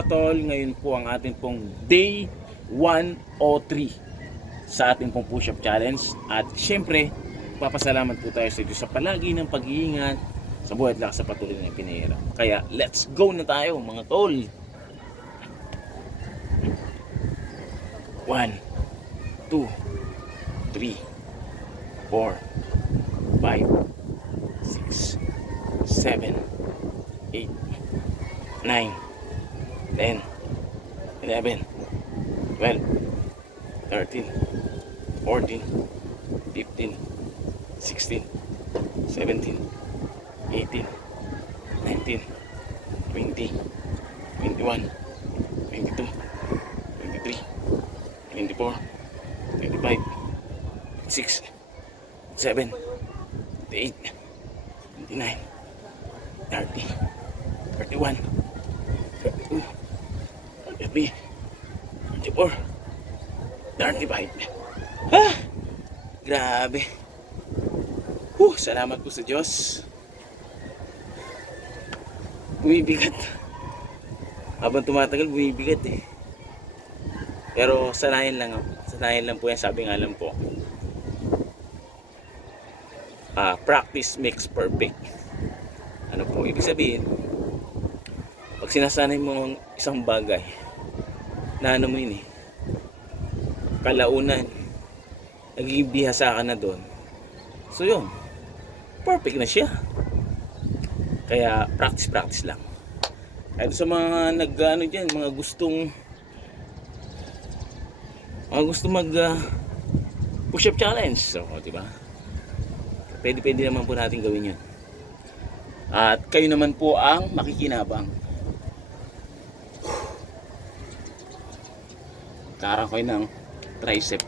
mga tol, ngayon po ang ating pong day 103 sa ating pong push-up challenge. At syempre, papasalamat po tayo sa Diyos sa palagi ng pag-iingat sa buhay at lakas sa patuloy na pinahirap. Kaya let's go na tayo mga tol. 1, 2, 3, 4, 5, 6, 7, 8, 9, 10, 11, 12, 13, 14, 15, 16, 17, 18, 19, 20, 21, 22, 23, 24, 25, 26, 27, 28, 29, 30, 31, 32, 33, 34, 35. Ah! Grabe. Salamat po sa Diyos. Bumibigat. Habang tumatagal, bumibigat eh. Pero sanayin lang. Sanayin lang po yan. Sabi nga lang po. Practice makes perfect. Ano po ibig sabihin? Pag sinasanay mo ang isang bagay na ano mo yun eh, kalaunan, nagiging bihasa ka na doon. So yun, perfect na siya. Kaya practice lang. Kaya sa mga nag-ano dyan, mga gustong mag push-up challenge. So, diba? Pwede naman po natin gawin yun. At kayo naman po ang makikinabang. Karang ko ng tricep.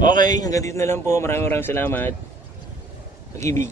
Okay, hanggang dito na lang po. Maraming salamat. Pag-ibig.